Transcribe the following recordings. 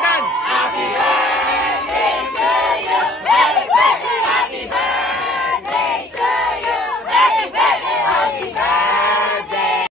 dang! Happy birthday to you! Happy birthday! Happy birthday to you! Happy birthday! Happy birthday!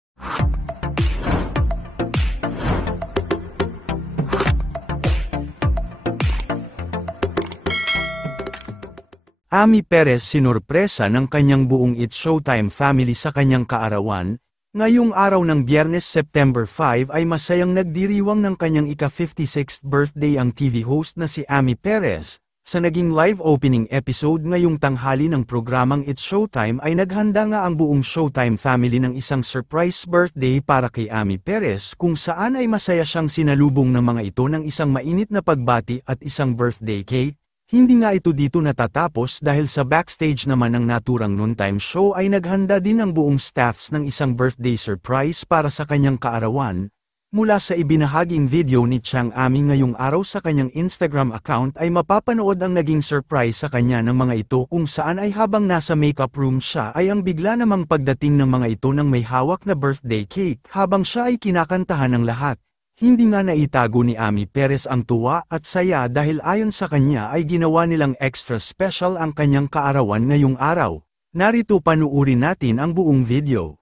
Ami Perez sinurpresa ng kanyang buong It's Showtime family sa kanyang kaarawan. Ngayong araw ng Biyernes September 5 ay masayang nagdiriwang ng kanyang ika-56th birthday ang TV host na si Ami Perez. Sa naging live opening episode ngayong tanghali ng programang It's Showtime ay naghanda nga ang buong Showtime family ng isang surprise birthday para kay Ami Perez kung saan ay masaya siyang sinalubong ng mga ito ng isang mainit na pagbati at isang birthday cake. Hindi nga ito dito natatapos dahil sa backstage naman ng naturang noontime show ay naghanda din ang buong staffs ng isang birthday surprise para sa kanyang kaarawan. Mula sa ibinahaging video ni Chang Ami ngayong araw sa kanyang Instagram account ay mapapanood ang naging surprise sa kanya ng mga ito kung saan ay habang nasa makeup room siya ay ang bigla namang pagdating ng mga ito ng may hawak na birthday cake habang siya ay kinakantahan ng lahat. Hindi nga naitago ni Ami Perez ang tuwa at saya dahil ayon sa kanya ay ginawa nilang extra special ang kanyang kaarawan ngayong araw. Narito panuurin natin ang buong video.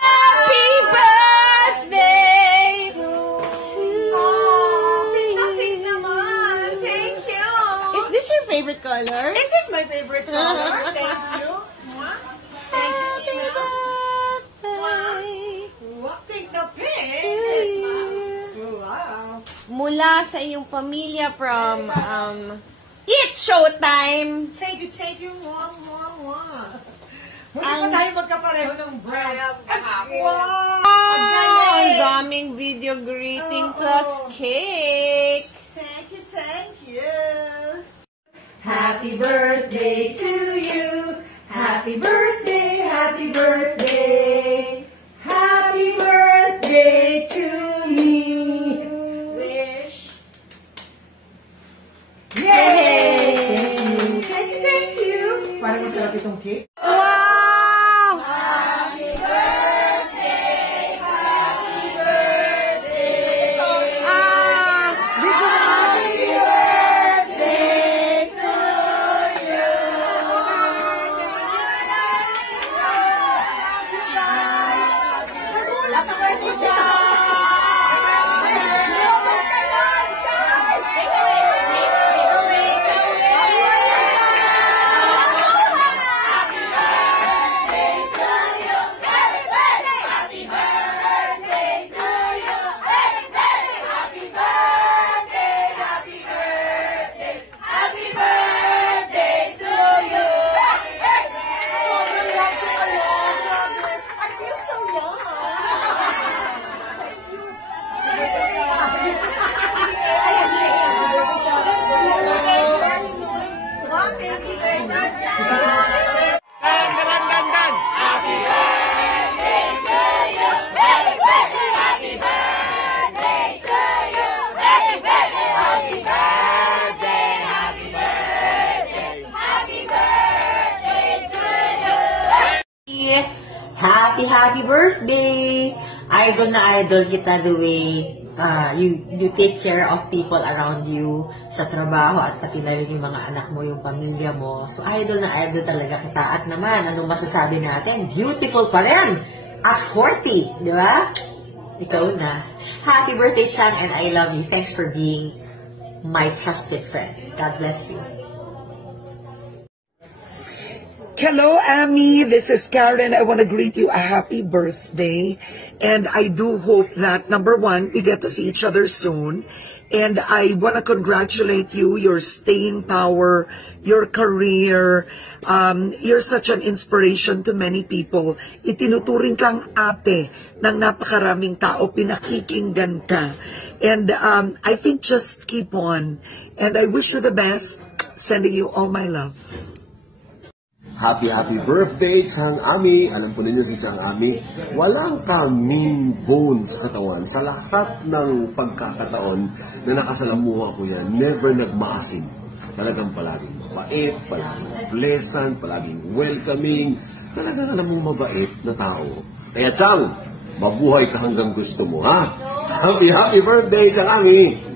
Happy birthday to you! Pink naman! Thank you! Is this your favorite color? Is this my favorite color? Thank you. Mwah. Thank you. Mwah. Pink na pink. Wow. Mula sa iyong pamilya from It's Showtime. Thank you. Mwah, mwah, mwah. Buti pa tayo magkapareho ng brand. Wow! Ang daming video greeting plus cake. Thank you. Happy birthday to you. Happy birthday, happy birthday. Happy birthday to me. Wish. Yay! Thank you. Parang masarap itong cake. Wow! Happy birthday! Happy birthday! Happy birthday to you. Nagulat ako ito dyan! Dang! Happy birthday to you! Happy birthday! Happy birthday to you! Happy birthday! Happy birthday! Happy birthday! Happy birthday to you! Happy birthday! Idol na idol kita the way you take care of people around you sa trabaho at pati na rin yung mga anak mo, yung pamilya mo. So idol na idol talaga kita. At naman, anong masasabi natin? Beautiful pa rin at 40, di ba? Ikaw na. Happy birthday, Chang, and I love you. Thanks for being my trusted friend. God bless you. Hello, Ami. This is Karen. I want to greet you a happy birthday. And I do hope that, number one, we get to see each other soon. And I want to congratulate you, your staying power, your career. You're such an inspiration to many people. Itinuturing kang ate ng napakaraming tao. Pinakikinggan ka. And I think just keep on. And I wish you the best. Sending you all my love. Happy birthday, Chang Ami. Alam po ninyo si Chang Ami, walang kaming bone sa katawan. Sa lahat ng pagkakataon na nakasalamuha ko yan, never nagmaasim. Talagang palaging mabait, palaging pleasant, palaging welcoming. Talagang alam mong mabait na tao. Kaya Chang, mabuhay ka hanggang gusto mo, ha? Happy birthday, Chang Ami!